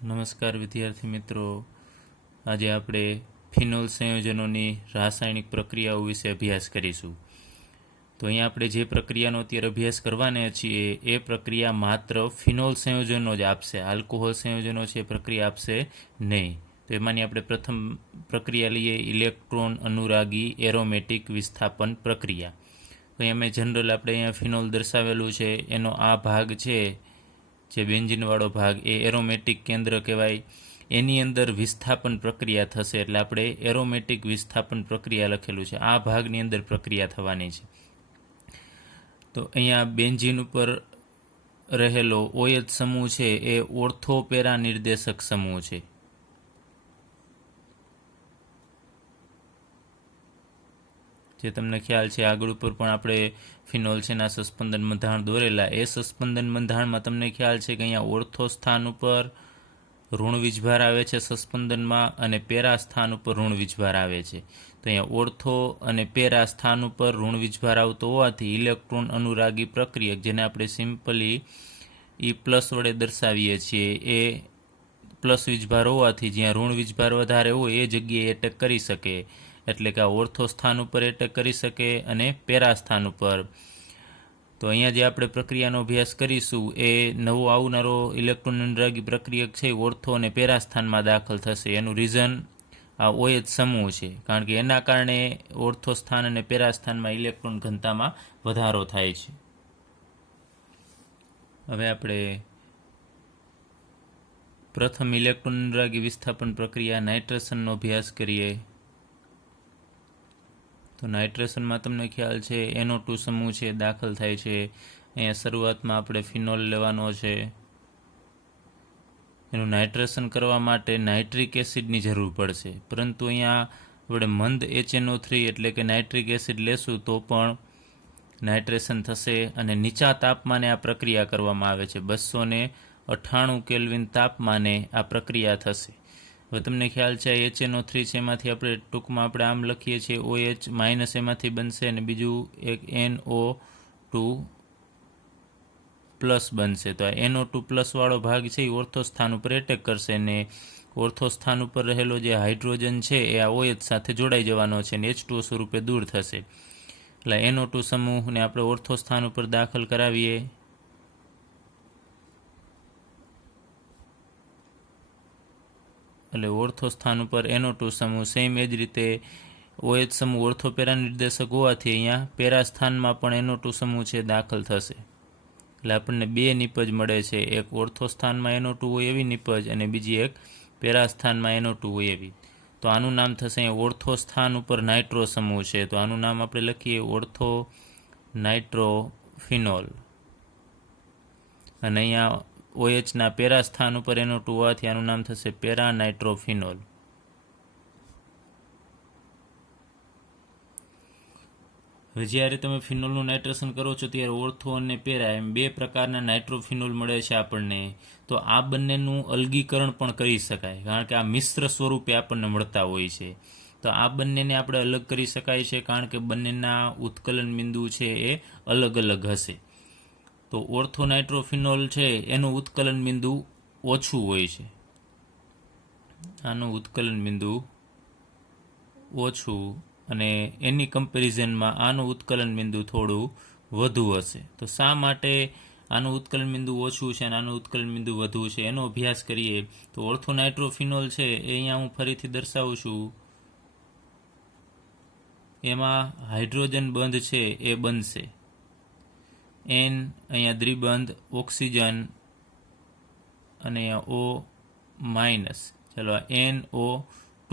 નમસ્કાર વિદ્યાર્થી મિત્રો, આજે આપણે ફિનોલ સંયોજનોની રાસાયણિક પ્રક્રિયાઓ વિશે અભ્યાસ કરીશું. તો અહીંયા આપણે જે પ્રક્રિયાનો અત્યારે અભ્યાસ કરવાના છીએ એ પ્રક્રિયા માત્ર ફિનોલ સંયોજનો જ આપશે, આલ્કોહોલ સંયોજનો છે એ પ્રક્રિયા આપશે નહીં. તો એમાંની આપણે પ્રથમ પ્રક્રિયા લઈએ, ઇલેક્ટ્રોન અનુરાગી એરોમેટિક વિસ્થાપન પ્રક્રિયા. તો અહીંયા મેં જનરલ આપણે અહીંયા ફિનોલ દર્શાવેલું છે, એનો આ ભાગ છે જે બેન્ઝીનવાળો ભાગ એ એરોમેટિક કેન્દ્ર કહેવાય. એની અંદર વિસ્થાપન પ્રક્રિયા થશે એટલે આપણે એરોમેટિક વિસ્થાપન પ્રક્રિયા લખેલું છે. આ ભાગની અંદર પ્રક્રિયા થવાની છે. તો અહીંયા બેન્ઝીન ઉપર રહેલો OH સમૂહ છે એ ઓર્થોપેરા નિર્દેશક સમૂહ છે. જે તમને ખ્યાલ છે આગળ ઉપર પણ આપણે ફિનોલ છે ના સસ્પંદન બંધારણ દોરેલા. એ સસ્પંદન બંધારણમાં તમને ખ્યાલ છે કે અહીંયા ઓર્થો સ્થાન ઉપર ઋણ વીજભાર આવે છે સસ્પંદનમાં, અને પેરા સ્થાન ઉપર ઋણ વીજભાર આવે છે. તો અહીંયા ઓર્થો અને પેરા સ્થાન ઉપર ઋણ વીજભાર આવતો હોવાથી ઇલેક્ટ્રોન અનુરાગી પ્રક્રિયક, જેને આપણે સિમ્પલી E+ વડે દર્શાવીએ છીએ, એ પ્લસ વીજભાર હોવાથી જ્યાં ઋણ વીજભાર વધારે હોય એ જગ્યાએ એટેક કરી શકે. એટલે કે આ ઓર્થો સ્થાન ઉપર એટેક કરી શકે અને પેરા સ્થાન ઉપર. તો અહીંયા જે આપણે પ્રક્રિયાનો અભ્યાસ કરીશું એ નવો આવનારો ઇલેક્ટ્રોન અનુરાગી પ્રક્રિયક છે ઓર્થો અને પેરા સ્થાનમાં દાખલ થશે. એનું રીઝન આ OH સમૂહ છે, કારણ કે એના કારણે ઓર્થો સ્થાન અને પેરા સ્થાનમાં ઇલેક્ટ્રોન ઘનતામાં વધારો થાય છે. હવે આપણે પ્રથમ ઇલેક્ટ્રોન અનુરાગી વિસ્થાપન પ્રક્રિયા નાઇટ્રેશનનો અભ્યાસ કરીએ. તો નાઇટ્રેશનમાં તમને ખ્યાલ છે NO2 સમૂહ છે દાખલ થાય છે. અહીંયા શરૂઆતમાં આપણે ફિનોલ લેવાનો છે. એનું નાઇટ્રેશન કરવા માટે નાઇટ્રિક એસિડની જરૂર પડશે, પરંતુ અહીંયા આપણે મંદ HNO3 એટલે કે નાઇટ્રિક એસિડ લેશું તો પણ નાઇટ્રેશન થશે. અને નીચા તાપમાને આ પ્રક્રિયા કરવામાં આવે છે. 298 કેલ્વિન તાપમાને આ પ્રક્રિયા થશે. હવે તમને ખ્યાલ છે HNO3 છે, એમાંથી આપણે ટૂંકમાં આપણે આમ લખીએ છીએ OH માઇનસ એમાંથી બનશે, અને બીજું એક NO2 પ્લસ બનશે. તો આ NO2 પ્લસ વાળો ભાગ છે એ ઓર્થો સ્થાન ઉપર એટેક કરશે, અને ઓર્થો સ્થાન ઉપર રહેલો જે હાઇડ્રોજન છે એ આ OH સાથે જોડાઈ જવાનો છે અને H2O સ્વરૂપે દૂર થશે. એટલે NO2 સમૂહને આપણે ઓર્થો સ્થાન ઉપર દાખલ કરાવીએ. એટલે ઓર્થો સ્થાન ઉપર NO2 સમૂહ, સેમ એ જ રીતે OH સમૂહ ઓર્થોપેરા નિર્દેશક હોવાથી અહીંયા પેરા સ્થાનમાં પણ NO2 સમૂહ છે દાખલ થશે. એટલે આપણને બે નિપજ મળે છે, એક ઓર્થો સ્થાનમાં NO2 હોય એવી નિપજ અને બીજી એક પેરા સ્થાનમાં NO2 હોય એવી. તો આનું નામ થશે અહીંયા ઓર્થો સ્થાન ઉપર નાઇટ્રો સમૂહ છે, તો આનું નામ આપણે લખીએ ઓર્થો નાઇટ્રોફિનોલ. અને અહીંયા OHના પેરા સ્થાન ઉપર NO2 હોવાથી આનું નામ થશે પેરા નાઇટ્રોફિનોલ. હવે જ્યારે તમે ફિનોલનું નાઇટ્રેશન કરો છો ત્યારે ઓર્થો અને પેરા એમ બે પ્રકારના નાઇટ્રોફિનોલ મળે છે આપણને. તો આ બંનેનું અલગીકરણ પણ કરી શકાય, કારણ કે આ મિશ્ર સ્વરૂપે આપણને મળતા હોય છે. તો આ બંનેને આપણે અલગ કરી શકાય છે, કારણ કે બંનેના ઉત્કલન બિંદુ છે એ અલગ અલગ હશે. તો ઓર્થો નાઇટ્રોફિનોલ છે એનું ઉત્કલન બિંદુ ઓછું હોય છે, આનું ઉત્કલન બિંદુ ઓછું, અને એની કમ્પેરિઝનમાં આનું ઉત્કલન બિંદુ થોડું વધુ હશે. તો શા માટે આનું ઉત્કલન બિંદુ ઓછું છે અને આનું ઉત્કલન બિંદુ વધુ છે એનો અભ્યાસ કરીએ. તો ઓર્થો નાઇટ્રોફિનોલ છે એ અહીંયા હું ફરીથી દર્શાવું છું. એમાં હાઇડ્રોજન બંધ છે એ બનશે N, અહીંયા દ્વિબંધ ઓક્સિજન, અને અહીંયા O માઇનસ. ચાલો આ NO2,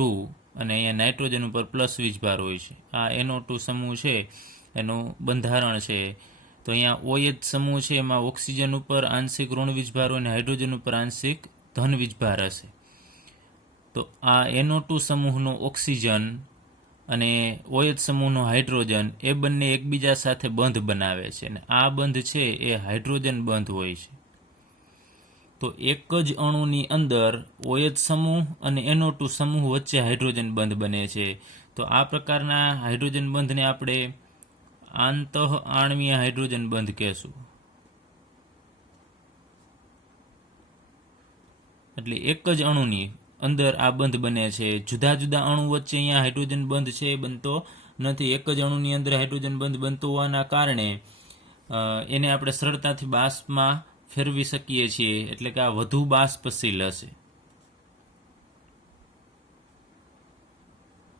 અને અહીંયા નાઇટ્રોજન ઉપર પ્લસ વીજભાર હોય છે. આ NO2 સમૂહ છે એનું બંધારણ છે. તો અહીંયા OH સમૂહ છે એમાં ઓક્સિજન ઉપર આંશિક ઋણ વીજભાર હોય અને હાઇડ્રોજન ઉપર આંશિક ધન વીજભાર હશે. તો આ NO2 સમૂહનો ઓક્સિજન અને OH સમૂહનો હાઇડ્રોજન એ બંને એકબીજા સાથે બંધ બનાવે છે, અને આ બંધ છે એ હાઇડ્રોજન બંધ હોય છે. તો એક જ અણુની અંદર OH સમૂહ અને NO2 સમૂહ વચ્ચે હાઇડ્રોજન બંધ બને છે. તો આ પ્રકારના હાઇડ્રોજન બંધને આપણે આંતઃ આણ્વીય હાઇડ્રોજન બંધ કહેશું. એટલે એક જ અણુની અંદર આ બંધ બને છે. જુદા જુદા અણુ વચ્ચે અહીંયા હાઇડ્રોજન બંધ છે બનતો નથી. એક જ અણુની અંદર હાઇડ્રોજન બંધ બનતો હોવાના કારણે એને આપણે સરળતાથી બાષ્પમાં ફેરવી શકીએ છીએ, એટલે કે આ વધુ બાષ્પશીલ હશે.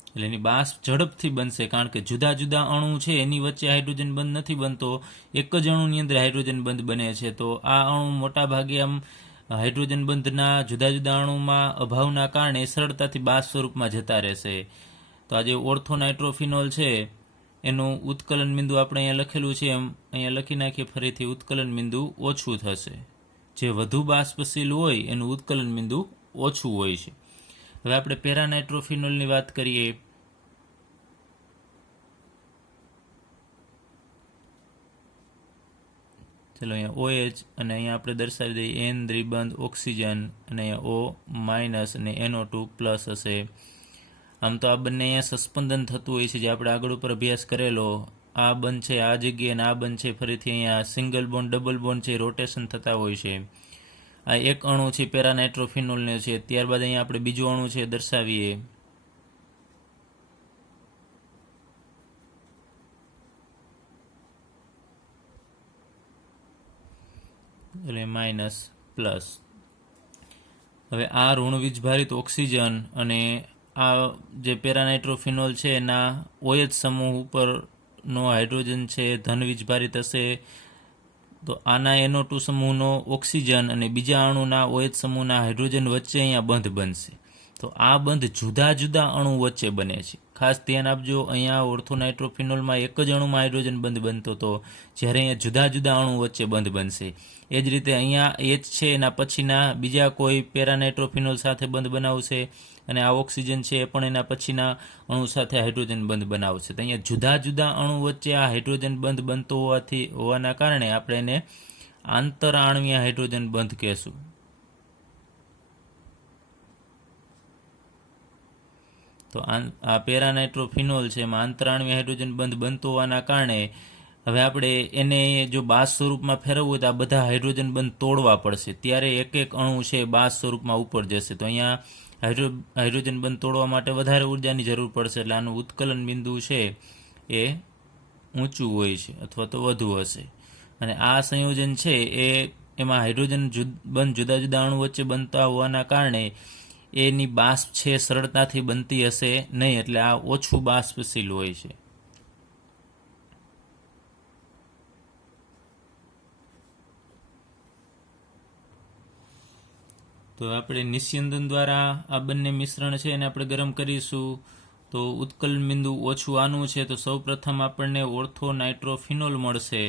એટલે એની બાષ્પ ઝડપથી બનશે, કારણ કે જુદા જુદા અણુ છે એની વચ્ચે હાઇડ્રોજન બંધ નથી બનતો, એક જ અણુની અંદર હાઇડ્રોજન બંધ બને છે. તો આ અણુ મોટા ભાગે આમ હાઇડ્રોજન બંધના જુદા જુદા અણુમાં અભાવના કારણે સરળતાથી બાષ્પ સ્વરૂપમાં જતા રહેશે. તો આ જે ઓર્થો નાઇટ્રોફિનોલ છે એનું ઉત્કલન બિંદુ આપણે અહીંયા લખેલું છે એમ અહીંયા લખી નાખીએ ફરીથી. ઉત્કલન બિંદુ ઓછું થશે. જે વધુ બાષ્પશીલ હોય એનું ઉત્કલન બિંદુ ઓછું હોય છે. હવે આપણે પેરાનાઇટ્રોફિનોલની વાત કરીએ. ચલો અહીંયા OH અને અહીંયા આપણે દર્શાવી દઈએ N દ્વિબંધ ઓક્સિજન અને અહીંયા O માઇનસ અને NO2 પ્લસ હશે. આમ તો આ બંને અહીંયા સસ્પંદન થતું હોય છે, જે આપણે આગળ ઉપર અભ્યાસ કરેલો. આ બંધ છે આ જગ્યાએ અને આ બંધ છે ફરીથી અહીંયા સિંગલ બોન્ડ ડબલ બોન્ડ છે રોટેશન થતા હોય છે. આ એક અણુ છે પેરાનાઇટ્રોફિનોલને છે. ત્યારબાદ અહીંયા આપણે બીજું અણુ છે દર્શાવીએ. એટલે માઇનસ પ્લસ. હવે આ ઋણ વીજભારિત ઓક્સિજન અને આ જે પેરાનાઇટ્રોફિનોલ છે એના OH સમૂહ ઉપરનો હાઇડ્રોજન છે ધન વીજભારિત હશે. તો આના NO2 સમૂહનો ઓક્સિજન અને બીજા અણુના OH સમૂહના હાઇડ્રોજન વચ્ચે અહીંયા બંધ બનશે. તો આ બંધ જુદા જુદા અણુ વચ્ચે બને છે. ખાસ ધ્યાન આપજો, અહીંયા ઓર્થોનાઇટ્રોફિનોલમાં એક જ અણુમાં હાઇડ્રોજન બંધ બનતો હતો, જ્યારે અહીંયા જુદા જુદા અણુ વચ્ચે બંધ બનશે. એ જ રીતે અહીંયા H છે એના પછીના બીજા કોઈ પેરાનાઇટ્રોફિનોલ સાથે બંધ બનાવશે અને આ ઓક્સિજન છે એ પણ એના પછીના અણુ સાથે હાઇડ્રોજન બંધ બનાવશે. તો અહીંયા જુદા જુદા અણુ વચ્ચે આ હાઇડ્રોજન બંધ બનતો હોવાના કારણે આપણે એને આંતરઆણવીય હાઇડ્રોજન બંધ કહેશું. તો આ પેરાનાઇટ્રોફિનોલ છે એમાં આંતરઆણવીય હાઇડ્રોજન બંધ બનતો હોવાના કારણે હવે આપણે એને જો બાષ્પ સ્વરૂપમાં ફેરવવું હોય તો આ બધા હાઇડ્રોજન બંધ તોડવા પડશે, ત્યારે એક એક અણુ છે બાષ્પ સ્વરૂપમાં ઉપર જશે. તો અહીંયા હાઇડ્રોજન બંધ તોડવા માટે વધારે ઉર્જાની જરૂર પડશે, એટલે આનું ઉત્કલન બિંદુ છે એ ઊંચું હોય છે અથવા તો વધુ હશે. અને આ સંયોજન છે એમાં હાઇડ્રોજન બંધ જુદા જુદા અણુ વચ્ચે બનતા હોવાના કારણે એની બાષ્પ છે સરળતાથી બનતી હશે નહીં, એટલે આ ઓછું બાષ્પશીલ હોય છે. તો આપણે નિસ્યંદન દ્વારા આ બંને મિશ્રણ છે એને આપણે ગરમ કરીશું. તો ઉત્કલન બિંદુ ઓછું આનું છે, તો સૌ પ્રથમ આપણને ઓર્થો નાઇટ્રોફિનોલ મળશે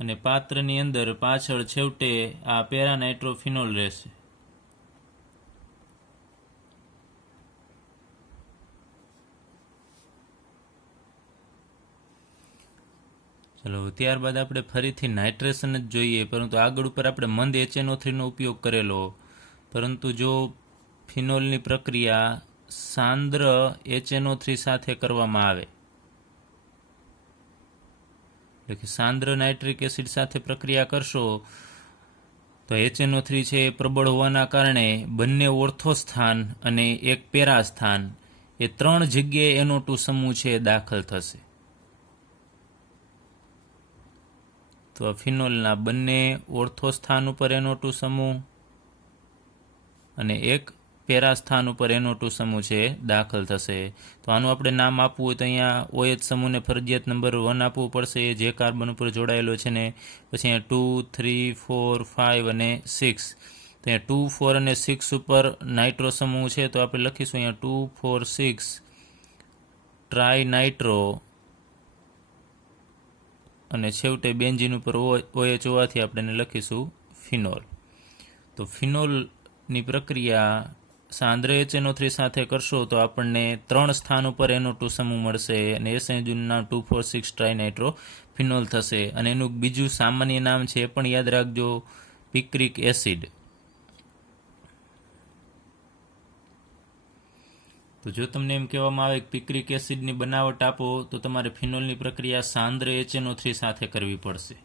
અને પાત્રની અંદર પાછળ છેવટે આ પેરાનાઇટ્રોફિનોલ રહેશે. ચલો ત્યારબાદ આપણે ફરીથી નાઇટ્રેશન જ જોઈએ, પરંતુ આગળ ઉપર આપણે મંદ HNO3 નો ઉપયોગ કરેલો. પરંતુ જો ફિનોલની પ્રક્રિયા સાંદ્ર HNO3 સાથે કરવામાં આવે, એટલે કે સાંદ્ર નાઇટ્રિક એસિડ સાથે પ્રક્રિયા કરશો તો HNO3 છે એ પ્રબળ હોવાના કારણે બંને ઓર્થો સ્થાન અને એક પેરા સ્થાન એ 3 જગ્યાએ NO2 સમૂહ છે દાખલ થશે. તો ફિનોલના બંને ઓર્થો સ્થાન ઉપર NO2 સમૂહ અને એક પેરા સ્થાન ઉપર NO2 સમૂહ છે દાખલ થશે. તો આનું આપણે નામ આપવું હોય તો અહીંયા OH સમૂહને ફરજિયાત નંબર 1 આપવું પડશે, જે કાર્બન ઉપર જોડાયેલો છે ને. પછી અહીંયા 2, 3, 4, 5 અને 6. તો અહીંયા 2, 4 અને 6 ઉપર નાઇટ્રો સમૂહ છે, તો આપણે લખીશું અહીંયા 2, 4, 6 ટ્રાય નાઇટ્રો અને છેવટે બેન્ઝીન ઉપર OH હોવાથી આપણે એને લખીશું ફિનોલ. તો ફિનોલની પ્રક્રિયા સાંદ્ર HNO3 સાથે કરશો તો આપણને 3 સ્થાન ઉપર NO2 સમૂહ મળશે અને એ સંયોજનનું નામ 2,4,6 ટ્રાયનાઇટ્રો ફિનોલ થશે. અને એનું બીજું સામાન્ય નામ છે એ પણ યાદ રાખજો, પિક્રિક એસિડ. તો જો તમને એમ કહેવામાં આવે કે પિક્રિક એસિડની બનાવટ આપો તો તમારે ફિનોલની પ્રક્રિયા સાંદ્ર HNO3 સાથે કરવી પડશે.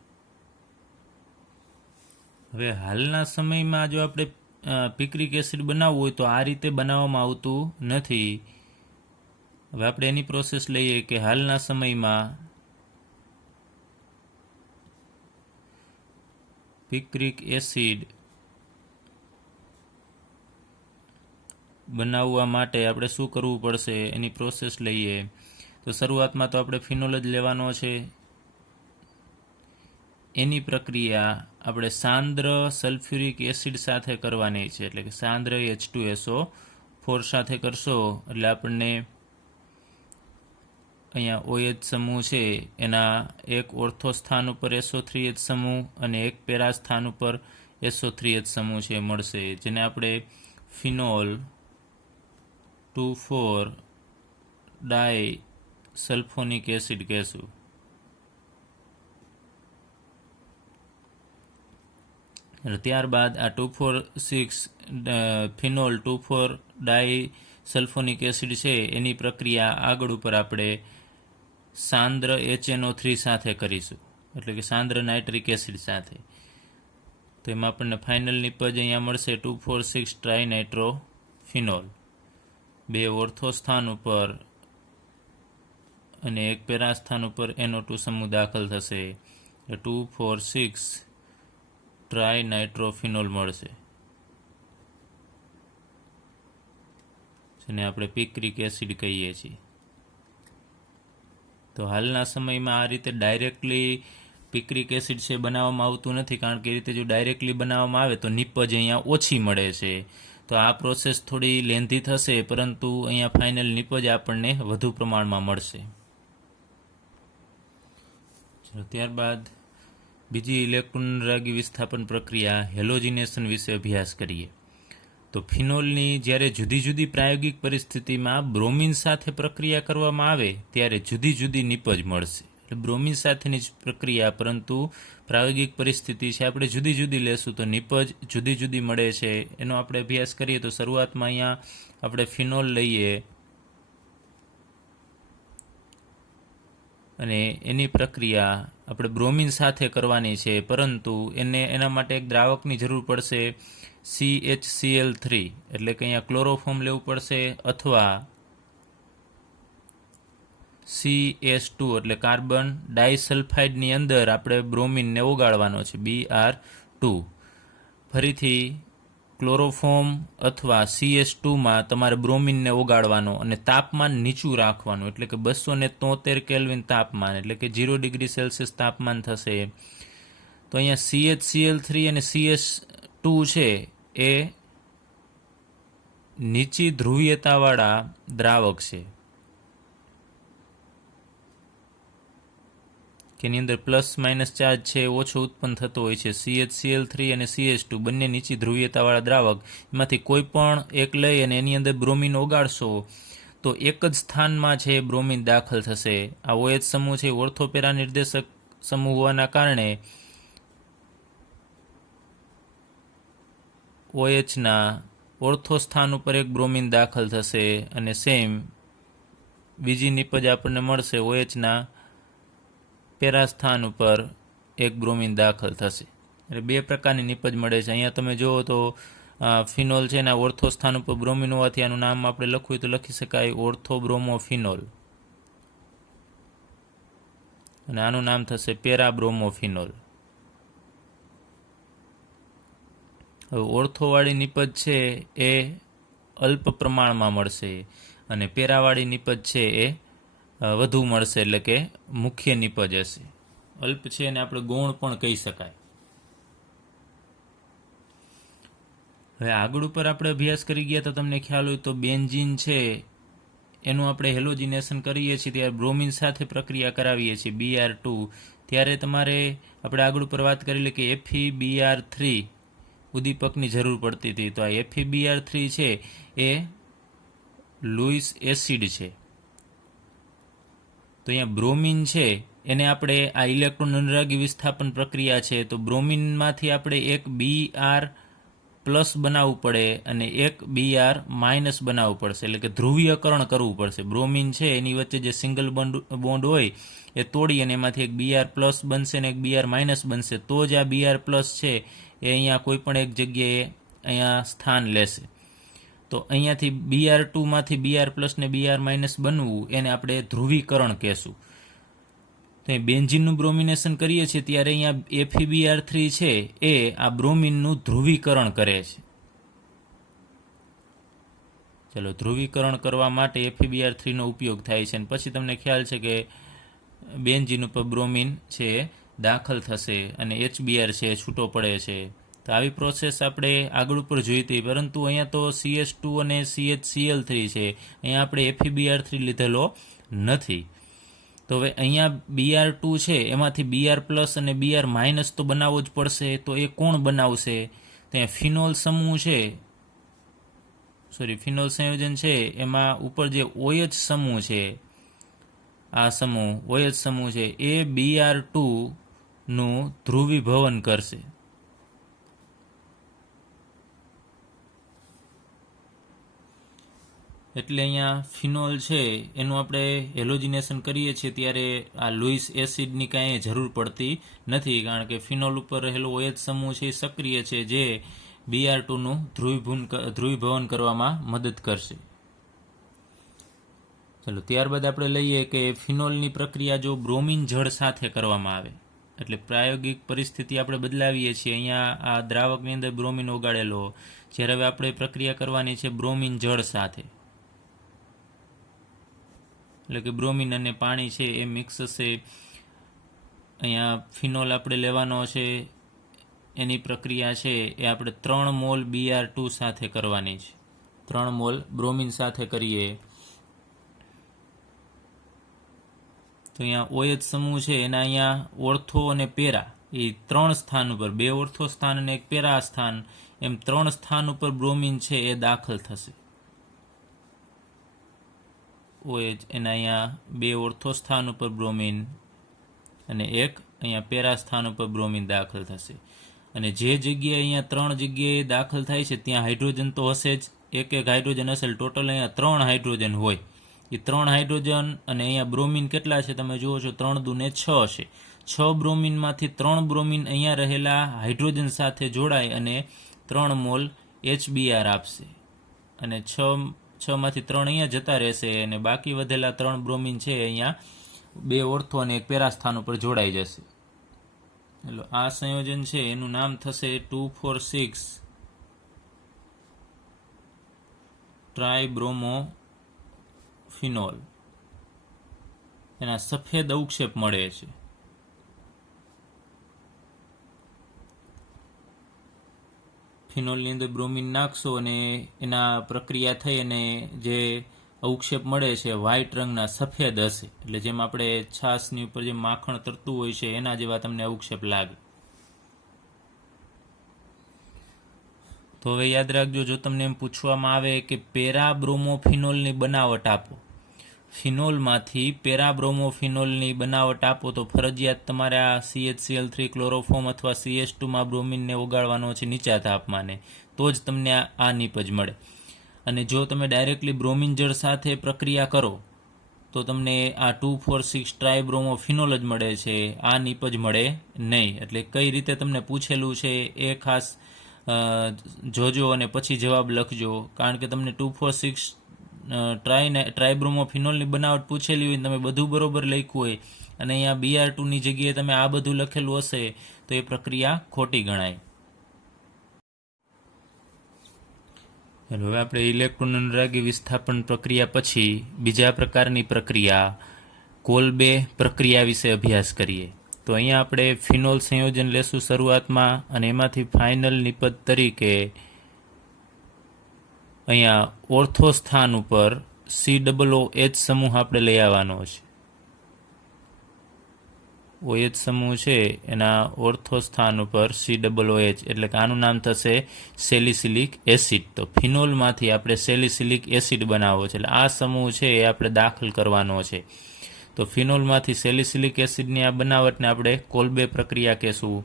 હવે હાલના સમયમાં જો આપણે પિક્રિક એસિડ બનાવવું હોય તો આ રીતે બનાવવામાં આવતું નથી. હવે આપણે એની પ્રોસેસ લઈએ કે હાલના સમયમાં પિક્રિક એસિડ બનાવવા માટે આપણે શું કરવું પડશે એની પ્રોસેસ લઈએ. તો શરૂઆતમાં તો આપણે ફિનોલ જ લેવાનો છે. એની પ્રક્રિયા આપણે સાંદ્ર સલ્ફ્યુરિક એસિડ સાથે કરવાની છે, એટલે કે સાંદ્ર H2SO4 સાથે કરશો એટલે આપણને અહીંયા OH સમૂહ છે એના એક ઓર્થો સ્થાન ઉપર SO3H સમૂહ અને એક પેરા સ્થાન ઉપર SO3H સમૂહ છે મળશે, જેને આપણે ફિનોલ 2,4 ડાય સલ્ફોનિક એસિડ કહેશું. ત્યારબાદ આ 2,4,6 ફિનોલ 2,4 ડાય સલ્ફોનિક એસિડ છે એની પ્રક્રિયા આગળ ઉપર આપણે સાંદ્ર HNO3 સાથે કરીશું, એટલે કે સાંદ્ર નાઇટ્રિક એસિડ સાથે. તો એમાં આપણને ફાઇનલ નિપજ અહીંયા મળશે 2,4,6 ટ્રાઇનાઇટ્રોફિનોલ. બે ઓર્થો સ્થાન ઉપર અને એક પેરા સ્થાન ઉપર NO2 સમૂહ દાખલ થશે, 2,4,6 ટ્રાઇનાઇટ્રોફિનોલ મળશે, જેને આપણે પિક્રિક એસિડ કહીએ છીએ. તો હાલના સમયમાં આ રીતે ડાયરેક્ટલી પિક્રિક એસિડ છે બનાવવામાં આવતું નથી, કારણ કે એ રીતે જો ડાયરેક્ટલી બનાવવામાં આવે તો નિપજ અહીંયા ઓછી મળે છે. તો આ પ્રોસેસ થોડી લેન્ધી થશે, પરંતુ અહીંયા ફાઇનલ નિપજ આપણને વધુ પ્રમાણમાં મળશે. ત્યારબાદ બીજી ઇલેક્ટ્રોન અનુરાગી વિસ્થાપન પ્રક્રિયા હેલોજિનેશન વિશે અભ્યાસ કરીએ. તો ફિનોલની જ્યારે જુદી જુદી પ્રાયોગિક પરિસ્થિતિમાં બ્રોમિન સાથે પ્રક્રિયા કરવામાં આવે ત્યારે જુદી જુદી નિપજ મળશે. એટલે બ્રોમિન સાથેની જ પ્રક્રિયા, પરંતુ પ્રાયોગિક પરિસ્થિતિ છે આપણે જુદી જુદી લેશું તો નિપજ જુદી જુદી મળે છે. એનો આપણે અભ્યાસ કરીએ તો શરૂઆતમાં અહીંયા આપણે ફિનોલ લઈએ અને એની પ્રક્રિયા આપણે બ્રોમિન સાથે કરવાની છે, પરંતુ એના માટે એક દ્રાવકની જરૂર પડશે CHCl3, એટલે કે અહીંયા ક્લોરોફોર્મ લેવું પડશે, અથવા CS2 એટલે કાર્બન ડાયસલ્ફાઇડની અંદર આપણે બ્રોમિનને ઓગાળવાનો છે Br2. ફરીથી ક્લોરોફોર્મ અથવા CS2માં તમારે બ્રોમિનને ઓગાળવાનો અને તાપમાન નીચું રાખવાનું, એટલે કે 273 કેલ્વિન તાપમાન, એટલે કે 0 ડિગ્રી સેલ્સિયસ તાપમાન થશે. તો અહીંયા CHCl3 અને CS2 છે એ નીચી ધ્રુવીયતાવાળા દ્રાવક છે કે એની અંદર પ્લસ માઇનસ ચાર્જ છે ઓછો ઉત્પન્ન થતો હોય છે. CHCl3 અને CS2 બંને નીચી ધ્રુવીયતાવાળા દ્રાવક, એમાંથી કોઈ પણ એક લઈ અને એની અંદર બ્રોમિન ઓગાળશો તો એક જ સ્થાનમાં છે બ્રોમિન દાખલ થશે. આ OH સમૂહ છે ઓર્થોપેરા નિર્દેશક સમૂહ હોવાના કારણે OHના ઓર્થો સ્થાન ઉપર એક બ્રોમિન દાખલ થશે અને સેમ બીજી નિપજ આપણને મળશે OHના પેરા સ્થાન ઉપર એક બ્રોમિન દાખલ થશે. એટલે બે પ્રકારની નિપજ મળે છે. અહીંયા તમે જુઓ તો ફિનોલ છે એના ઓર્થો સ્થાન ઉપર બ્રોમિન હોવાથી આનું નામ આપણે લખવું હોય તો લખી શકાય ઓર્થોબ્રોમોફિનોલ, અને આનું નામ થશે પેરાબ્રોમોફિનોલ. હવે ઓર્થોવાળી નિપજ છે એ અલ્પ પ્રમાણમાં મળશે અને પેરાવાળી નિપજ છે એ વધુ મળશે, એટલે કે મુખ્ય નિપજ હશે. અલ્પ છે અને આપણે ગૌણ પણ કહી શકાય. હવે આગળ ઉપર આપણે અભ્યાસ કરી ગયા તો તમને ખ્યાલ હોય તો બેન્ઝીન છે એનું આપણે હેલોજિનેશન કરીએ છીએ ત્યારે બ્રોમિન સાથે પ્રક્રિયા કરાવીએ છીએ Br2, ત્યારે તમારે આપણે આગળ ઉપર વાત કરી લે કે FeBr3 ઉદ્દીપકની જરૂર પડતી હતી. તો આ FeBr3 છે એ લુઈસ એસિડ છે. તો અહીંયા બ્રોમિન છે એને આપણે આ ઇલેક્ટ્રોન અનુરાગી વિસ્થાપન પ્રક્રિયા છે તો બ્રોમિનમાંથી આપણે એક Br પ્લસ બનાવવું પડે અને એક Br માઇનસ બનાવવું પડશે, એટલે કે ધ્રુવીયકરણ કરવું પડશે. બ્રોમિન છે એની વચ્ચે જે સિંગલ બોન્ડ હોય એ તોડી અને એમાંથી એક Br પ્લસ બનશે અને એક Br માઇનસ બનશે, તો જ આ Br પ્લસ છે એ અહીંયા કોઈ પણ એક જગ્યાએ અહીંયા સ્થાન લેશે. તો અહીંયાથી Br2માંથી Br+ ને Br- બનવું એને આપણે ધ્રુવીકરણ કહેશું. તો એ બેન્ઝીનનું બ્રોમિનેશન કરીએ છીએ ત્યારે અહીંયા FeBr3 છે એ આ બ્રોમિનનું ધ્રુવીકરણ કરે છે. ચલો, ધ્રુવીકરણ કરવા માટે FeBr3નો ઉપયોગ થાય છે. અને પછી તમને ખ્યાલ છે કે બેન્ઝીન ઉપર બ્રોમિન છે દાખલ થશે અને HBr છે છૂટો પડે છે. તો આવી પ્રોસેસ આપણે આગળ ઉપર જોઈ હતી, પરંતુ અહીંયા તો CH2 અને CHCl3 છે, અહીંયા આપણે FeBr3 લીધેલો નથી. તો હવે અહીંયા Br2 છે એમાંથી Br+ અને Br- તો બનાવવો જ પડશે. તો એ કોણ બનાવશે? તો અહીંયા ફિનોલ સમૂહ છે, ફિનોલ સંયોજન છે, એમાં ઉપર જે OH સમૂહ છે, આ સમૂહ OH સમૂહ છે એ Br2 નું ધ્રુવીભવન કરશે. એટલે અહીંયા ફિનોલ છે એનું આપણે હેલોજિનેશન કરીએ છીએ ત્યારે આ લુઈસ એસિડની કાંઈ જરૂર પડતી નથી, કારણ કે ફિનોલ ઉપર રહેલો OH સમૂહ છે એ સક્રિય છે, જે Br2નું ધ્રુવીભવન કરવામાં મદદ કરશે. ચલો, ત્યારબાદ આપણે લઈએ કે ફિનોલની પ્રક્રિયા જો બ્રોમિન જળ સાથે કરવામાં આવે, એટલે પ્રાયોગિક પરિસ્થિતિ આપણે બદલાવીએ છીએ. અહીંયા આ દ્રાવકની અંદર બ્રોમિન ઓગાળેલો, જ્યારે હવે આપણે પ્રક્રિયા કરવાની છે બ્રોમિન જળ સાથે, એટલે કે બ્રોમિન અને પાણી છે એ મિક્સ હશે. અહીંયા ફિનોલ આપણે લેવાનો છે, એની પ્રક્રિયા છે એ આપણે 3 મોલ Br2 સાથે કરવાની છે. 3 મોલ બ્રોમિન સાથે કરીએ તો અહીંયા OH સમૂહ છે એના અહીંયા ઓર્થો અને પેરા એ 3 સ્થાન ઉપર, 2 ઓર્થો સ્થાન અને 1 પેરા સ્થાન, એમ 3 સ્થાન ઉપર બ્રોમિન છે એ દાખલ થશે. OH એના અહીંયા 2 ઓર્થો સ્થાન ઉપર બ્રોમિન અને 1 અહીંયા પેરા સ્થાન ઉપર બ્રોમિન દાખલ થશે. અને જે જગ્યાએ અહીંયા 3 જગ્યાએ દાખલ થાય છે ત્યાં હાઇડ્રોજન તો હશે જ, એક હાઇડ્રોજન હશે. ટોટલ અહીંયા 3 હાઇડ્રોજન હોય. એ 3 હાઇડ્રોજન અને અહીંયા બ્રોમિન કેટલા છે તમે જુઓ છો, 3 દુને 6 છે. 6 બ્રોમિનમાંથી 3 બ્રોમિન અહીંયા રહેલા હાઇડ્રોજન સાથે જોડાય અને 3 મોલ HBr આપશે. અને 6માંથી 3 અહીંયા જતા રહેશે અને બાકી વધેલા 3 બ્રોમિન છે અહીંયા 2 ઓર્થો અને 1 પેરા સ્થાન ઉપર જોડાઈ જશે. એટલે આ સંયોજન છે એનું નામ થશે 2,4,6 ટ્રાયબ્રોમોફિનોલ. એના સફેદ અવક્ષેપ મળે છે. ફિનોલની અંદર બ્રોમિન નાખશો અને એના પ્રક્રિયા થઈ અને જે અવક્ષેપ મળે છે વ્હાઇટ રંગના સફેદ હશે, એટલે જેમ આપણે છાશની ઉપર જે માખણ તરતું હોય છે એના જેવા તમને અવક્ષેપ લાગે. તો હવે યાદ રાખજો, જો તમને એમ પૂછવામાં આવે કે પેરાબ્રોમોફિનોલની બનાવટ આપો, ફિનોલમાંથી પેરાબ્રોમોફિનોલની બનાવટ આપો, તો ફરજિયાત તમારે આ CHCl3 ક્લોરોફોર્મ અથવા CH2માં બ્રોમિનને ઓગાળવાનો છે નીચા તાપમાને, તો જ તમને આ નીપજ મળે. અને જો તમે ડાયરેક્ટલી બ્રોમિન જળ સાથે પ્રક્રિયા કરો તો તમને આ 2,4,6 ટ્રાયબ્રોમોફિનોલ જ મળે છે, આ નીપજ મળે નહીં. એટલે કઈ રીતે તમને પૂછેલું છે એ ખાસ જોજો અને પછી જવાબ લખજો, કારણ કે તમને 2,4,6 ટ્રાયબ્રોમોફિનોલની બનાવટ પૂછેલી હોય, તમે બધું બરોબર લખ્યું હોય અને અહીંયા Br2ની જગ્યાએ તમે આ બધું લખેલું હશે તો એ પ્રક્રિયા ખોટી ગણાય. હવે આપણે ઇલેક્ટ્રોન અનુરાગી વિસ્થાપન પ્રક્રિયા પછી બીજા પ્રકારની પ્રક્રિયા કોલ્બે પ્રક્રિયા વિશે અભ્યાસ કરીએ. તો અહીંયા આપણે ફિનોલ સંયોજન લેશું શરૂઆતમાં, અને એમાંથી ફાઇનલ નિપજ તરીકે અહીંયા ઓર્થો સ્થાન ઉપર COOH સમૂહ આપણે લઈ આવવાનો છે. OH સમૂહ છે એના ઓર્થો સ્થાન ઉપર COOH, એટલે કે આનું નામ થશે સેલિસિલિક એસિડ. તો ફિનોલમાંથી આપણે સેલિસિલિક એસિડ બનાવવો છે, એટલે આ સમૂહ છે એ આપણે દાખલ કરવાનો છે. તો ફિનોલમાંથી સેલિસિલિક એસિડની આ બનાવટને આપણે કોલ્બે પ્રક્રિયા કહેશું.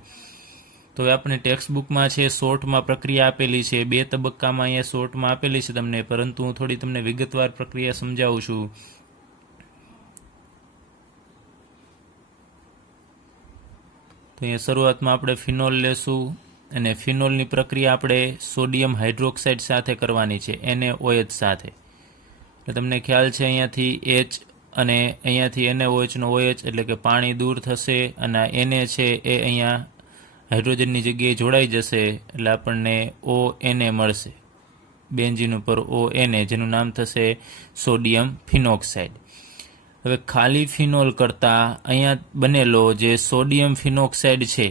તો આપણે ટેક્સ્ટબુકમાં છે શોર્ટમાં પ્રક્રિયા આપેલી છે, 2 તબક્કામાં અહીંયા શોર્ટમાં આપેલી છે તમને, પરંતુ હું થોડી તમને વિગતવાર પ્રક્રિયા સમજાવું છું. તો અહીંયા શરૂઆતમાં આપણે ફિનોલ લેશું, અને ફિનોલની પ્રક્રિયા આપણે સોડિયમ હાઇડ્રોક્સાઇડ સાથે કરવાની છે, NaOH સાથે. એટલે તમને ખ્યાલ છે અહીંયાથી H અને અહીંયાથી NaOHનો OH એટલે કે પાણી દૂર થશે અને Na છે એ અહીંયા હાઇડ્રોજનની જગ્યાએ જોડાઈ જશે એટલે આપણને ONa મળશે, બેન્ઝીન ઉપર ONa, જેનું નામ થશે સોડિયમ ફિનોક્સાઇડ. હવે ખાલી ફિનોલ કરતાં અહીંયા બનેલો જે સોડિયમ ફિનોક્સાઇડ છે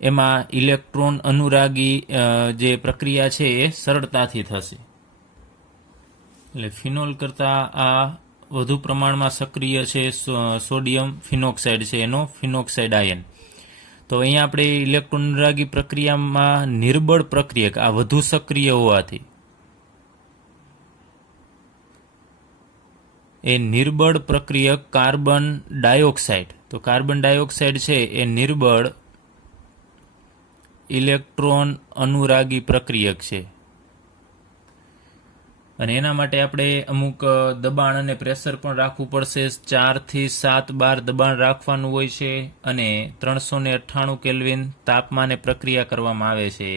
એમાં ઇલેક્ટ્રોન અનુરાગી જે પ્રક્રિયા છે એ સરળતાથી થશે. એટલે ફિનોલ કરતાં આ વધુ પ્રમાણમાં સક્રિય છે સોડિયમ ફિનોક્સાઇડ છે, એનો ફિનોક્સાઇડ આયન. તો અહીંયા આપણે ઇલેક્ટ્રોન અનુરાગી પ્રક્રિયામાં નિર્બળ પ્રક્રિયક આ વધુ સક્રિય હોવાથી એ નિર્બળ પ્રક્રિયક કાર્બન ડાયોક્સાઇડ, તો કાર્બન ડાયોક્સાઇડ છે એ નિર્બળ ઇલેક્ટ્રોન અનુરાગી પ્રક્રિયક છે અને એના માટે આપણે અમુક દબાણ અને પ્રેશર પણ રાખવું પડશે. 4 થી 7 બાર દબાણ રાખવાનું હોય છે અને 398 કેલ્વિન તાપમાને પ્રક્રિયા કરવામાં આવે છે.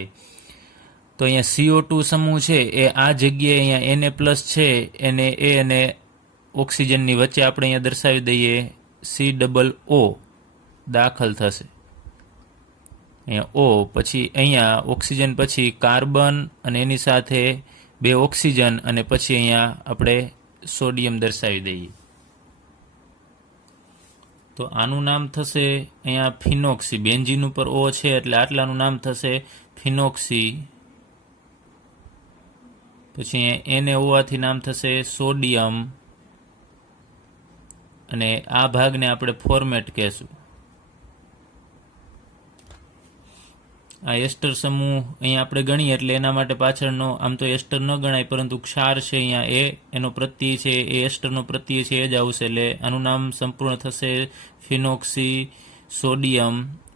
તો અહીંયા CO2 સમૂહ છે એ આ જગ્યાએ અહીંયા Na+ છે એને એ અને ઓક્સિજનની વચ્ચે આપણે અહીંયા દર્શાવી દઈએ COO દાખલ થશે. અહીંયા O, પછી અહીંયા ઓક્સિજન, પછી કાર્બન અને એની સાથે 2 ઓક્સિજન અને પછી અહીંયા આપણે સોડિયમ દર્શાવી દઈએ. તો આનું નામ થશે અહીંયા ફિનોક્સી. બેન્ઝીન ઉપર O છે એટલે આટલાનું નામ થશે ફિનોક્સી. પછી અહીંયા Na હોવાથી નામ થશે સોડિયમ અને આ ભાગને આપણે ફોર્મેટ કહેશું. આ એસ્ટર સમૂહ અહીંયા આપણે ગણીએ એટલે એના માટે પાછળનો આમ તો એસ્ટર ન ગણાય, પરંતુ ક્ષાર છે અહીંયા એનો પ્રત્યય છે એ એસ્ટરનો પ્રત્યય છે એ જ આવશે એટલે આનું નામ સંપૂર્ણ થશે ફિનોક્સી સોડિયમ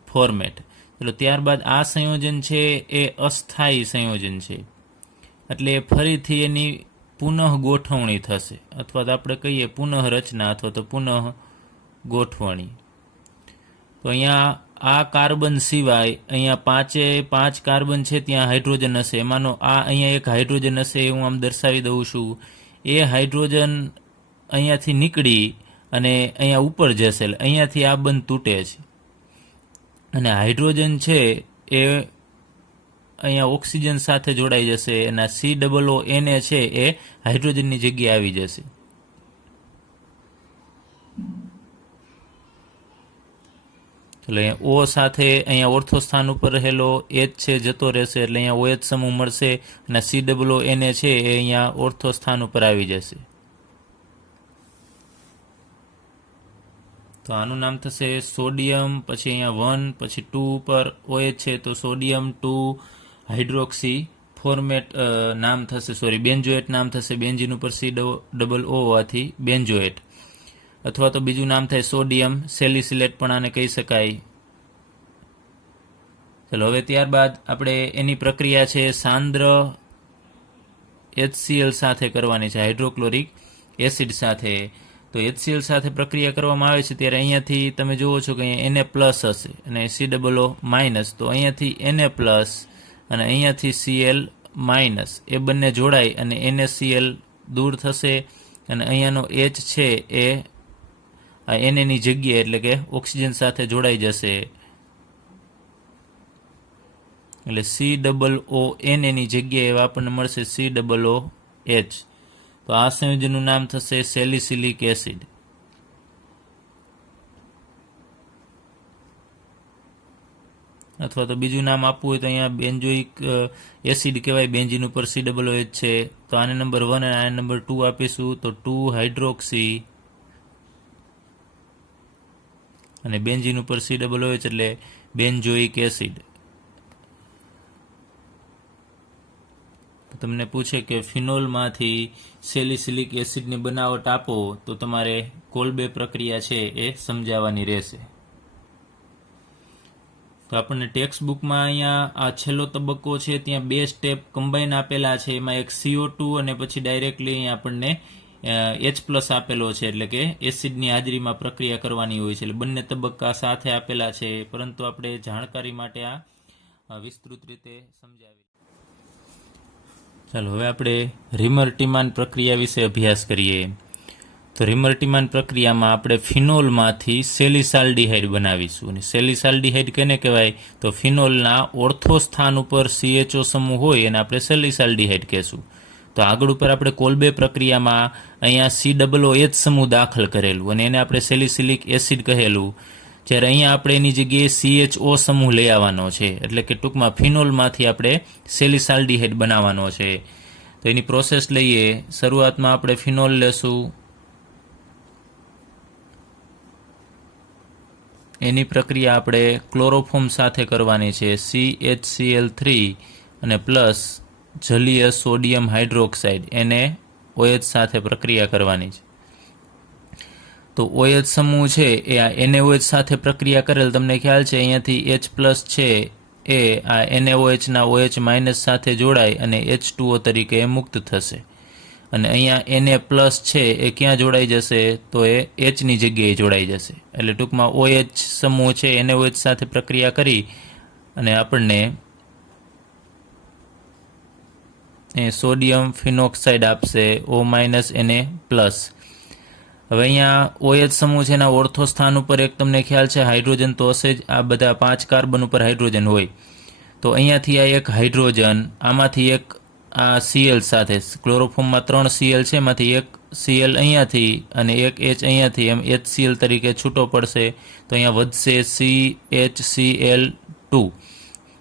ફોર્મેટ. એટલે ત્યારબાદ આ સંયોજન છે એ અસ્થાયી સંયોજન છે એટલે ફરીથી એની પુનઃ ગોઠવણી થશે, અથવા તો આપણે કહીએ પુનઃ રચના અથવા તો પુનઃ ગોઠવણી. તો અહીંયા આ કાર્બન સિવાય અહીંયા 5 કાર્બન છે ત્યાં હાઇડ્રોજન હશે, એમાંનો આ અહીંયા એક હાઇડ્રોજન હશે, હું આમ દર્શાવી દઉં છું. એ હાઇડ્રોજન અહીંયાથી નીકળી અને અહીંયા ઉપર જશે એટલે અહીંયાથી આ બંધ તૂટે છે અને હાઇડ્રોજન છે એ અહીંયા ઓક્સિજન સાથે જોડાઈ જશે અને COONa છે એ હાઇડ્રોજનની જગ્યાએ આવી જશે. એટલે O સાથે અહીંયા ઓર્થો સ્થાન ઉપર રહેલો H છે જતો રહેશે એટલે અહીંયા OH સમૂહ મળશે અને COONa છે એ અહીંયા ઓર્થો સ્થાન ઉપર આવી જશે. તો આનું નામ થશે સોડિયમ, પછી અહીંયા 1, પછી 2 ઉપર OH છે તો સોડિયમ 2 હાઇડ્રોક્સી ફોર્મેટ નામ થશે, બેન્ઝોએટ નામ થશે. બેન્ઝીન ઉપર COO હોવાથી બેન્ઝોએટ, અથવા તો બીજું નામ થાય સોડિયમ સેલિસિલેટ પણ આને કહી શકાય. ચલો હવે ત્યારબાદ આપણે એની પ્રક્રિયા છે સાંદ્ર HCl સાથે કરવાની છે, હાઇડ્રોક્લોરિક એસિડ સાથે. તો HCl સાથે પ્રક્રિયા કરવામાં આવે છે ત્યારે અહીંયાથી તમે જુઓ છો કે અહીંયા Na+ હશે અને COO-, તો અહીંયાથી Na+ અને અહીંયાથી Cl- એ બંને જોડાય અને NaCl દૂર થશે અને અહીંયાનો H છે એ આ Na ની જગ્યાએ એટલે કે ઓક્સિજન સાથે જોડાઈ જશે એટલે COONa ની જગ્યાએ આપણને મળશે COOH. તો આ સંયોજનનું નામ થશે સેલિસિલિક એસિડ. અથવા તો બીજું નામ આપવું હોય તો અહીંયા બેન્ઝોઇક એસિડ કહેવાય. બેન્ઝીન ઉપર COOH છે તો આને નંબર 1 અને આને નંબર 2 આપીશું તો 2 હાઇડ્રોક્સી અને બેન્ઝીન ઉપર COOH એટલે બેન્ઝોઇક એસિડ. તમને પૂછે કે ફિનોલમાંથી સેલિસિલિક એસિડની બનાવટ આપો તો તમારે કોલ્બે પ્રક્રિયા છે એ સમજાવવાની રહેશે. તો આપણને ટેક્સ્ટ બુકમાં અહીંયા આ છેલ્લો તબક્કો છે ત્યાં 2 સ્ટેપ કમ્બાઈન આપેલા છે, એમાં એક CO2 અને પછી ડાયરેક્ટલી અહીંયા આપણને H+ આપેલો છે એટલે કે એસિડની હાજરીમાં પ્રક્રિયા કરવાની હોય છે એટલે બંને તબક્કા સાથે આપેલા છે, પરંતુ આપણે જાણકારી માટે આ વિસ્તૃત રીતે સમજાવી. ચાલો હવે આપણે રિમર્ટીમાન પ્રક્રિયા વિશે અભ્યાસ કરીએ. તો રિમર્ટીમાન પ્રક્રિયામાં આપણે ફિનોલમાંથી સેલિસાલ્ડિહાઇડ બનાવીશું. અને સેલિસાલ્ડિહાઇડ કેને કહેવાય? તો ફિનોલના ઓર્થો સ્થાન ઉપર CHO સમૂહ હોય એને આપણે સેલિસાલ્ડિહાઇડ કહેશું. તો આગળ ઉપર આપણે કોલ્બે પ્રક્રિયામાં અહીંયા COOH સમૂહ દાખલ કરેલું અને એને આપણે સેલિસિલિક એસિડ કહેલું. જ્યારે અહીંયા આપણે એની જગ્યાએ CHO સમૂહ લઈ આવવાનો છે, એટલે કે ટૂંકમાં ફિનોલમાંથી આપણે સેલિસાલ્ડિહાઇડ બનાવવાનો છે. તો એની પ્રોસેસ લઈએ. શરૂઆતમાં આપણે ફિનોલ લેશું. એની પ્રક્રિયા આપણે ક્લોરોફોર્મ સાથે કરવાની છે. CHCl3 અને પ્લસ જલીય સોડિયમ હાઇડ્રોક્સાઇડ NaOH સાથે પ્રક્રિયા કરવાની છે. તો OH સમૂહ છે એ આ NaOH સાથે પ્રક્રિયા કરેલ. તમને ખ્યાલ છે અહીંયાથી H+ છે એ આ NaOH ના OH- સાથે જોડાય અને H2O તરીકે મુક્ત થશે. અને અહીંયા Na+ છે એ ક્યાં જોડાઈ જશે? તો એ Hની જગ્યાએ જોડાઈ જશે. એટલે ટૂંકમાં OH સમૂહ છે NaOH સાથે પ્રક્રિયા કરી અને આપણને એ સોડિયમ ફિનોક્સાઇડ આપશે O- Na+. હવે અહીંયા OH સમૂહ છે એના ઓર્થો સ્થાન ઉપર એક તમને ખ્યાલ છે હાઇડ્રોજન તો હશે જ. આ બધા 5 કાર્બન ઉપર હાઇડ્રોજન હોય. તો અહીંયાથી આ એક હાઇડ્રોજન, આમાંથી એક આ Cl સાથે, ક્લોરોફોર્મમાં 3 Cl છે, એમાંથી એક Cl અહીંયાથી અને એક H અહીંયાથી, એમ HCl તરીકે છૂટો પડશે. તો અહીંયા વધશે CHCl2.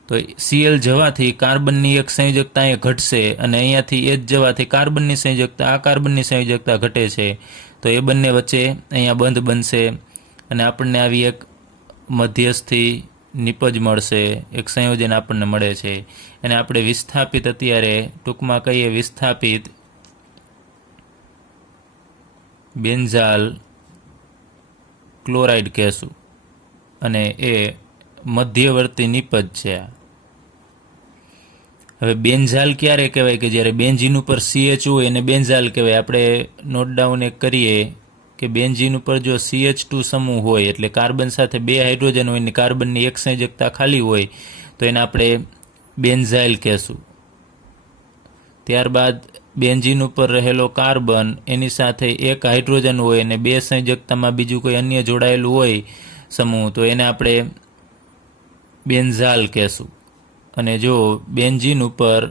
તો Cl જવાથી કાર્બનની એક સંયોજકતા અહીંયા ઘટશે અને અહીંયાથી H જવાથી કાર્બનની સંયોજકતા, આ કાર્બનની સંયોજકતા ઘટે છે. તો એ બંને વચ્ચે અહીંયા બંધ બનશે અને આપણને આવી એક મધ્યસ્થી નિપજ મળશે, એક સંયોજન આપણને મળે છે. એને આપણે વિસ્થાપિત, અત્યારે ટૂંકમાં કહીએ વિસ્થાપિત બેન્ઝાલ ક્લોરાઇડ કહેશું અને એ મધ્યવર્તી નિપજ છે. હવે બેન્ઝાલ ક્યારે કહેવાય? કે જ્યારે બેન્ઝીન ઉપર CH હોય એને બેન્ઝાલ કહેવાય. આપણે નોટ ડાઉન એક કરીએ કે બેન્ઝીન ઉપર જો CH2 સમૂહ હોય એટલે કાર્બન સાથે 2 હાઇડ્રોજન હોય ને કાર્બનની એક સંયોજકતા ખાલી હોય તો એને આપણે બેન્ઝાઇલ કહેશું. ત્યારબાદ બેન્ઝીન ઉપર રહેલો કાર્બન એની સાથે એક હાઇડ્રોજન હોય અને 2 સંયોજકતામાં બીજું કોઈ અન્ય જોડાયેલું હોય સમૂહ તો એને આપણે બેન્ઝાલ કહેશું. અને જો બેન્ઝીન ઉપર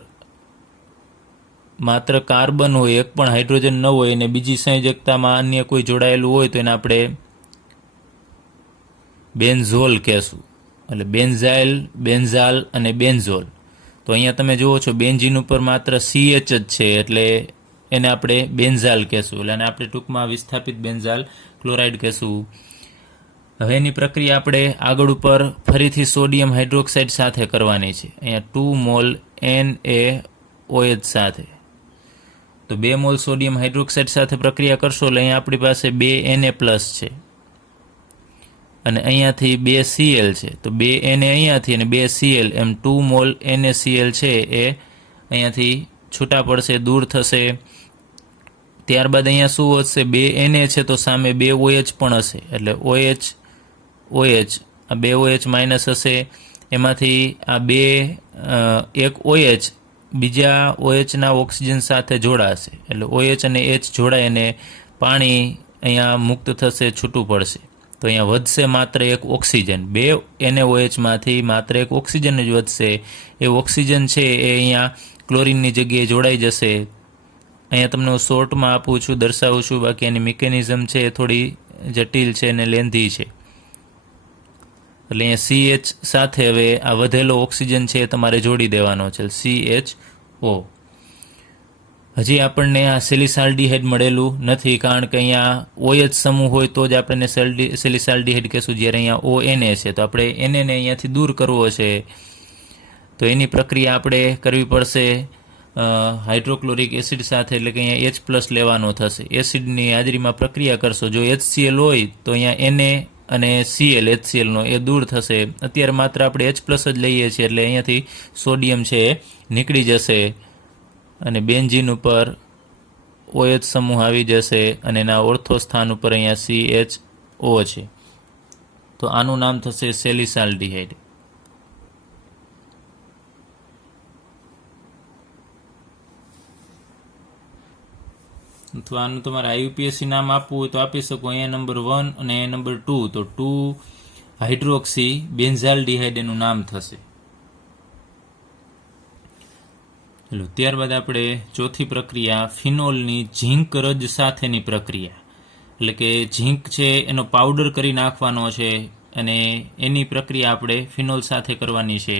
માત્ર કાર્બન હોય, એક પણ હાઇડ્રોજન ન હોય અને બીજી સંયોજકતામાં અન્ય કોઈ જોડાયેલું હોય તો એને આપણે બેન્ઝોલ કહેશું. એટલે બેન્ઝાઇલ, બેન્ઝાલ અને બેન્ઝોલ. તો અહીંયા તમે જુઓ છો બેન્ઝીન ઉપર માત્ર CH જ છે એટલે એને આપણે બેન્ઝાલ કહેશું. એટલે આને આપણે ટૂંકમાં વિસ્થાપિત બેન્ઝાલ ક્લોરાઇડ કહેશું. હવે એની પ્રક્રિયા આપણે આગળ ઉપર ફરીથી સોડિયમ હાઇડ્રોક્સાઇડ સાથે કરવાની છે. અહીંયા 2 મોલ NaOH સાથે. તો 2 મોલ સોડિયમ હાઇડ્રોક્સાઇડ સાથે પ્રક્રિયા કરશો એટલે અહીંયા આપણી પાસે 2 Na+ છે અને અહીંયાથી 2 Cl છે. તો 2 Na અહીંયાથી અને 2 Cl, એમ 2 મોલ NaCl છે એ અહીંયાથી છૂટા પડશે, દૂર થશે. ત્યારબાદ અહીંયા શું વધશે? 2 Na છે તો સામે 2 OH પણ હશે એટલે OH, આ 2 OH માઇનસ હશે. એમાંથી આ એક OH બીજા OH-ના ઓક્સિજન સાથે જોડાશે એટલે OH અને H જોડાય અને પાણી અહીંયા મુક્ત થશે, છૂટું પડશે. તો અહીંયા વધશે માત્ર એક ઓક્સિજન. 2 NaOH-માંથી માત્ર એક ઓક્સિજન જ વધશે. એ ઓક્સિજન છે એ અહીંયા ક્લોરિનની જગ્યાએ જોડાઈ જશે. અહીંયા તમને હું શોર્ટમાં આપું છું, દર્શાવું છું, બાકી એની મિકેનિઝમ છે એ થોડી જટિલ છે અને લેન્ધી છે. એટલે અહીંયા CH સાથે હવે આ વધેલો ઓક્સિજન છે એ તમારે જોડી દેવાનો છે, CHO. હજી આપણને આ સેલિસાલ્ડિહાઇડ મળેલું નથી કારણ કે અહીંયા OH સમૂહ હોય તો જ આપણે સેલિસાલ્ડિહાઇડ કહેશું, જ્યારે અહીંયા ONA છે તો આપણે NA ને અહીંયાથી દૂર કરવો છે. તો એની પ્રક્રિયા આપણે કરવી પડશે હાઇડ્રોક્લોરિક એસિડ સાથે, એટલે કે અહીંયા H+ લેવાનો થશે. એસિડની હાજરીમાં પ્રક્રિયા કરશો. જો HCl હોય તો અહીંયા Na અને Cl HClનો એ દૂર થશે. અત્યારે માત્ર આપણે H+ જ લઈએ છીએ એટલે અહીંયાથી સોડિયમ છે એ નીકળી જશે અને બેન્ઝીન ઉપર OH સમૂહ આવી જશે અને એના ઓર્થો સ્થાન ઉપર અહીંયા CHO છે. તો આનું નામ થશે સેલિસાલ્ડિહાઇડ. અથવા આનું તમારે આઈયુપીએસસી નામ આપવું હોય તો આપી શકો. અહીંયા નંબર 1 અને અહીંયા નંબર 2, તો 2 હાઇડ્રોક્સી બેન્ઝાલ્ડિહાઇડ એનું નામ થશે. ચલો, ત્યારબાદ આપણે ચોથી પ્રક્રિયા ફિનોલની ઝીંક રજ સાથેની પ્રક્રિયા, એટલે કે ઝીંક છે એનો પાવડર કરી નાખવાનો છે અને એની પ્રક્રિયા આપણે ફિનોલ સાથે કરવાની છે.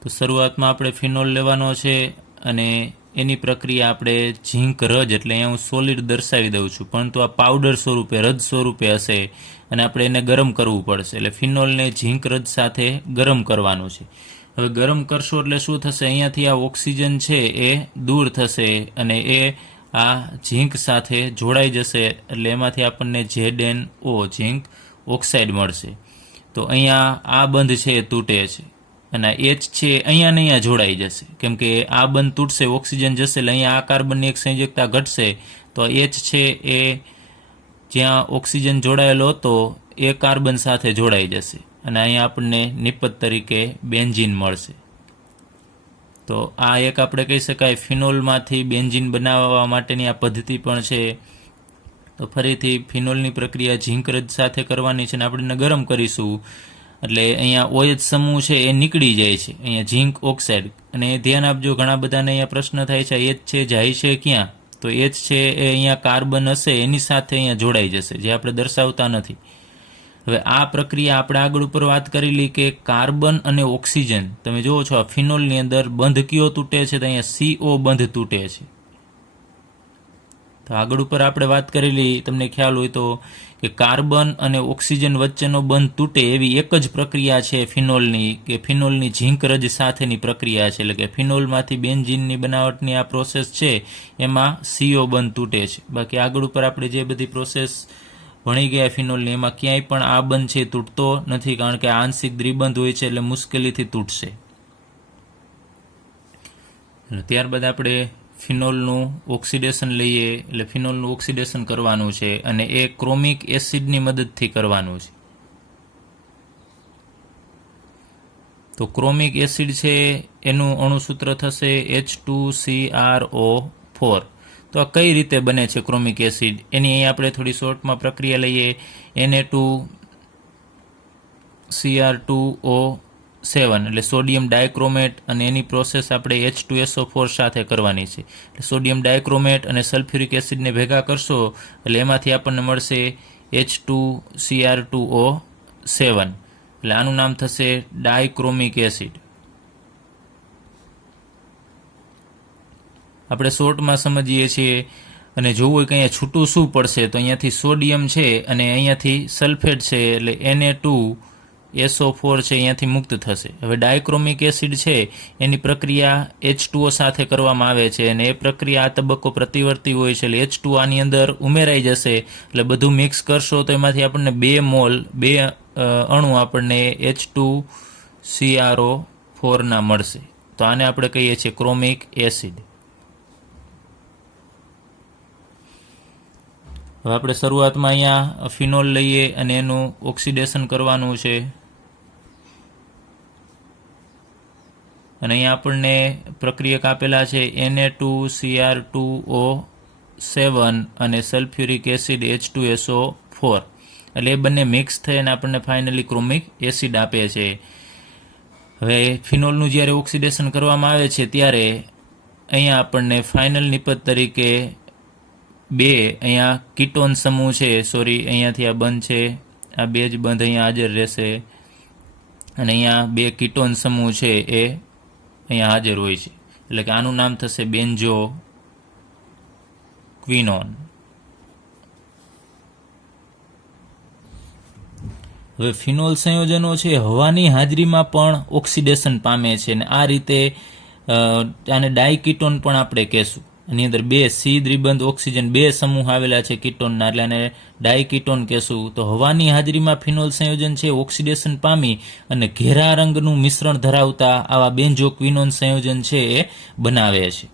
તો શરૂઆતમાં આપણે ફિનોલ લેવાનો છે અને એની પ્રક્રિયા આપણે ઝીંક રજ, એટલે અહીંયા હું સોલિડ દર્શાવી દઉં છું, પરંતુ આ પાવડર સ્વરૂપે રજ સ્વરૂપે હશે અને આપણે એને ગરમ કરવું પડશે. એટલે ફિનોલને ઝીંક રજ સાથે ગરમ કરવાનું છે. હવે ગરમ કરશો એટલે શું થશે, અહીંયાથી આ ઓક્સિજન છે એ દૂર થશે અને એ આ ઝીંક સાથે જોડાઈ જશે. એટલે એમાંથી આપણને ZnO ઝીંક ઓક્સાઇડ મળશે. તો અહીંયા આ બંધ છે એ તૂટે છે અને H છે અહીંયા ને અહીંયા જોડાઈ જશે, કેમ કે આ બંધ તૂટશે, ઓક્સિજન જશે એટલે અહીંયા આ કાર્બનની એક સંયોજકતા ઘટશે. તો H છે એ જ્યાં ઓક્સિજન જોડાયેલો હતો એ કાર્બન સાથે જોડાઈ જશે અને અહીંયા આપણને નિપજ તરીકે બેન્ઝીન મળશે. તો આ એક આપણે કહી શકાય ફિનોલમાંથી બેન્ઝીન બનાવવા માટેની આ પદ્ધતિ પણ છે. તો ફરીથી ફિનોલની પ્રક્રિયા ઝીંક રજ સાથે કરવાની છે અને આપણે એને ગરમ કરીશું એટલે અહીંયા OH સમૂહ છે એ નીકળી જાય છે, અહીંયા ઝીંક ઓક્સાઇડ. અને ધ્યાન આપજો, ઘણા બધાને અહીંયા પ્રશ્ન થાય છે H છે જાય છે ક્યાં, તો H છે એ અહીંયા કાર્બન હશે એની સાથે અહીંયા જોડાઈ જશે, જે આપણે દર્શાવતા નથી. હવે આ પ્રક્રિયા આપણે આગળ ઉપર વાત કરેલી કે કાર્બન અને ઓક્સિજન, તમે જુઓ છો આ ફિનોલની અંદર બંધ કયો તૂટે છે, તો અહીંયા CO બંધ તૂટે છે. તો આગળ ઉપર આપણે વાત કરેલી, તમને ખ્યાલ હોય તો, કે કાર્બન અને ઓક્સિજન વચ્ચેનો બંધ તૂટે એવી એક જ પ્રક્રિયા છે ફિનોલની, કે ફિનોલની ઝીંક રજ સાથેની પ્રક્રિયા છે. એટલે કે ફિનોલમાંથી બેન્ઝીનની બનાવટની આ પ્રોસેસ છે એમાં CO બંધ તૂટે છે. બાકી આગળ ઉપર આપણે જે બધી પ્રોસેસ ભણી ગયા ફિનોલની, એમાં ક્યાંય પણ આ બંધ છે તૂટતો નથી, કારણ કે આંશિક દ્વિબંધ હોય છે એટલે મુશ્કેલીથી તૂટશે. ત્યારબાદ આપણે ફિનોલનું ઓક્સિડેશન લઈએ, એટલે ફિનોલનું ઓક્સિડેશન કરવાનું છે અને એ ક્રોમિક એસિડની મદદથી કરવાનું છે. તો ક્રોમિક એસિડ છે એનું અણુસૂત્ર થશે H2CrO4. તો આ કઈ રીતે બને છે ક્રોમિક એસિડ, એની અહીં આપણે થોડી શોર્ટમાં પ્રક્રિયા લઈએ. Na2Cr2O7 એટલે સોડિયમ ડાયક્રોમેટ, અને એની પ્રોસેસ આપણે H2SO4 સાથે કરવાની છે. એટલે સોડિયમ ડાયક્રોમેટ અને સલ્ફ્યુરિક એસિડને ભેગા કરશો એટલે એમાંથી આપણને મળશે H2Cr2O7. એટલે આનું નામ થશે ડાયક્રોમિક એસિડ. આપણે શોર્ટમાં સમજીએ છીએ અને જોવું કે અહીંયા છૂટું શું પડશે, તો અહીંયાથી સોડિયમ છે અને અહીંયાથી સલ્ફેટ છે એટલે Na2SO4 છે અહીંયાથી મુક્ત થશે. હવે ડાયક્રોમિક એસિડ છે એની પ્રક્રિયા H2O સાથે કરવામાં આવે છે અને એ પ્રક્રિયા આ તબક્કો પ્રતિવર્તી હોય છે, એટલે H2O આની અંદર ઉમેરાઈ જશે. એટલે બધું મિક્સ કરશો તો એમાંથી આપણને 2 મોલ, 2 અણુ આપણને H2CrO4 ના મળશે. તો આને આપણે કહીએ છીએ ક્રોમિક એસિડ. હવે આપણે શરૂઆતમાં અહીંયા ફિનોલ લઈએ અને એનું ઓક્સિડેશન કરવાનું છે. અને અહીંયા આપણને પ્રક્રિયક આપેલા છે Na2Cr2O7 અને સલ્ફ્યુરિક એસિડ H2SO4. એટલે એ બંને મિક્સ થઈને આપણને ફાઇનલી ક્રોમિક એસિડ આપે છે. હવે ફિનોલનું જ્યારે ઓક્સિડેશન કરવામાં આવે છે ત્યારે અહીંયા આપણને ફાઇનલ નિપજ તરીકે 2 અહીંયા કીટોન સમૂહ છે, અહીંયાથી આ બંધ છે, આ 2 જ બંધ અહીંયા હાજર રહેશે અને અહીંયા 2 કીટોન સમૂહ છે એ અહીંયા હાજર હોય છે. એટલે કે આનું નામ થશે બેન્ઝો ક્વિનોન. હવે ફિનોલ સંયોજનો છે હવાની હાજરીમાં પણ ઓક્સિડેશન પામે છે અને આ રીતે આને ડાયકીટોન પણ આપણે કહેશું. એની અંદર 2 C દ્વિબંધ ઓક્સિજન 2 સમૂહ આવેલા છે કીટોનના, એટલે આને ડાયકીટોન કહેશું. તો હવાની હાજરીમાં ફિનોલ સંયોજન છે ઓક્સિડેશન પામી અને ઘેરા રંગનું મિશ્રણ ધરાવતા આવા બેન્ઝોક્વિનોન સંયોજન છે એ બનાવે છે.